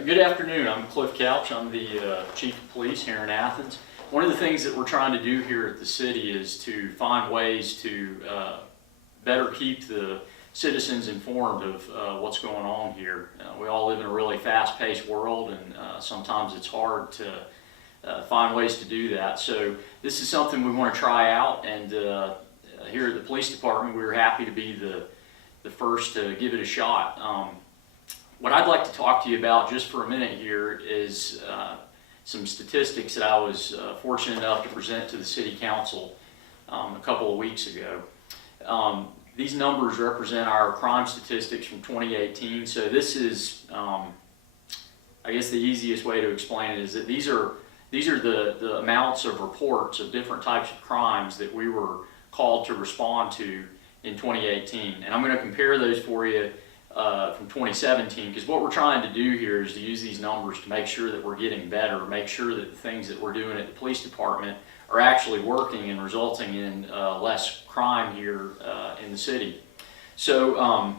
Good afternoon. I'm Cliff Couch. I'm the Chief of Police here in Athens. One of the things that we're trying to do here at the city is to find ways to better keep the citizens informed of what's going on here. We all live in a really fast-paced world, and sometimes it's hard to find ways to do that. So this is something we want to try out, and here at the police department we were happy to be the first to give it a shot. What I'd like to talk to you about just for a minute here is some statistics that I was fortunate enough to present to the City Council a couple of weeks ago. These numbers represent our crime statistics from 2018. So this is, I guess the easiest way to explain it is that these are the amounts of reports of different types of crimes that we were called to respond to in 2018. And I'm going to compare those for you from 2017, because what we're trying to do here is to use these numbers to make sure that we're getting better, make sure that the things that we're doing at the police department are actually working and resulting in less crime here in the city. So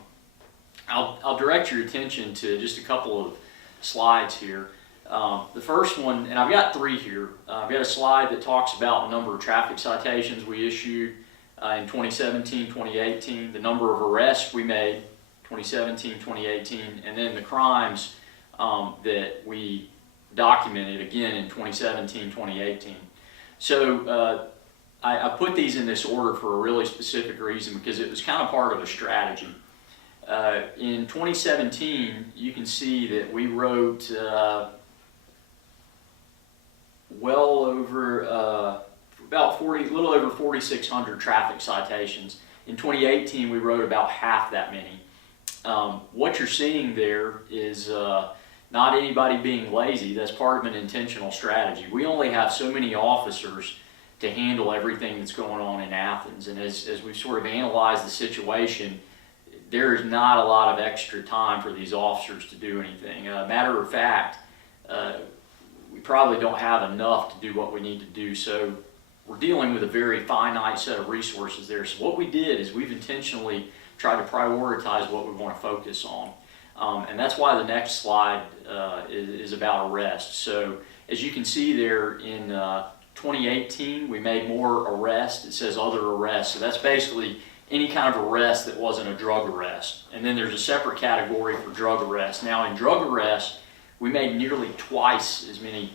I'll direct your attention to just a couple of slides here. The first one, and I've got three here, I've got a slide that talks about the number of traffic citations we issued in 2017, 2018, the number of arrests we made 2017, 2018, and then the crimes that we documented again in 2017, 2018. So I put these in this order for a really specific reason, because it was kind of part of a strategy. In 2017, you can see that we wrote well over about a little over 4,600 traffic citations. In 2018, we wrote about half that many. What you're seeing there is not anybody being lazy. That's part of an intentional strategy. We only have so many officers to handle everything that's going on in Athens, and as we've sort of analyzed the situation, there is not a lot of extra time for these officers to do anything. Matter of fact, we probably don't have enough to do what we need to do, so we're dealing with a very finite set of resources there. So what we did is we've intentionally tried to prioritize what we want to focus on. And that's why the next slide is about arrests. So as you can see there, in 2018 we made more arrests. It says other arrests, so that's basically any kind of arrest that wasn't a drug arrest. And then there's a separate category for drug arrests. Now in drug arrests, we made nearly twice as many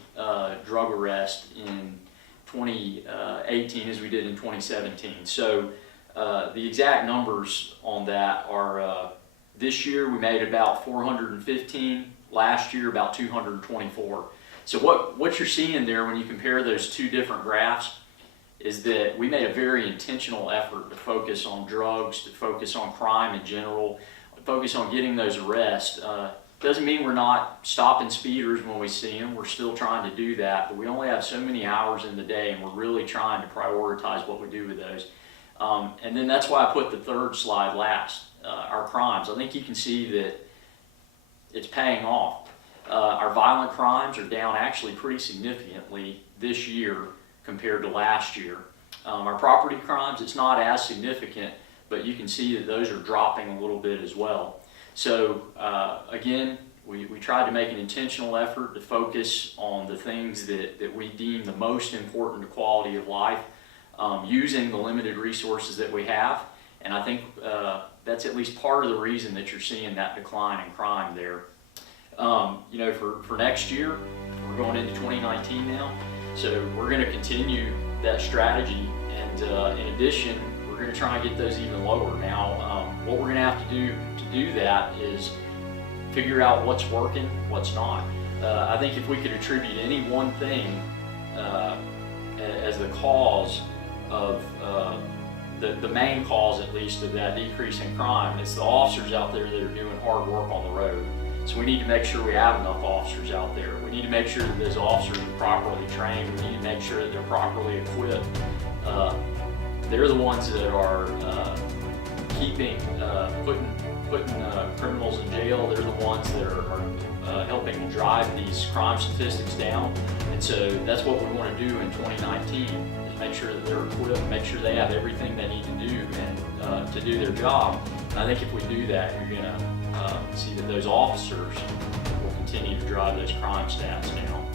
drug arrests in 2018 as we did in 2017. So the exact numbers on that are this year we made about 415, last year about 224. So what you're seeing there when you compare those two different graphs is that we made a very intentional effort to focus on drugs, to focus on crime in general, focus on getting those arrests. Doesn't mean we're not stopping speeders when we see them. We're still trying to do that, but we only have so many hours in the day, and we're really trying to prioritize what we do with those. And then that's why I put the third slide last, our crimes. I think you can see that it's paying off. Our violent crimes are down actually pretty significantly this year compared to last year. Our property crimes, it's not as significant, but you can see that those are dropping a little bit as well. So again, we tried to make an intentional effort to focus on the things that we deem the most important to quality of life, using the limited resources that we have. And I think that's at least part of the reason that you're seeing that decline in crime there. You know, for next year, we're going into 2019 now, so we're going to continue that strategy, and in addition, we're going to try and get those even lower. Now, what we're going to have to do that is figure out what's working, what's not. I think if we could attribute any one thing as the cause of the main cause, at least, of that decrease in crime, it's the officers out there that are doing hard work on the road. So we need to make sure we have enough officers out there. We need to make sure that those officers are properly trained. We need to make sure that they're properly equipped. They're the ones that are putting criminals in jail. They're the ones that are helping to drive these crime statistics down. And so that's what we want to do in 2019, is make sure that they're equipped, make sure they have everything they need to do and to do their job. And I think if we do that, you're going to see that those officers will continue to drive those crime stats down.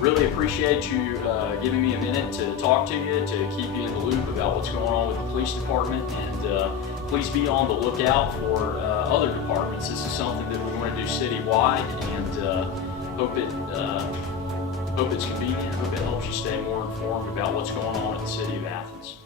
Really appreciate you giving me a minute to talk to you, to keep you in the loop about what's going on with the police department, and please be on the lookout for other departments. This is something that we want to do citywide, and hope it's convenient. Hope it helps you stay more informed about what's going on in the city of Athens.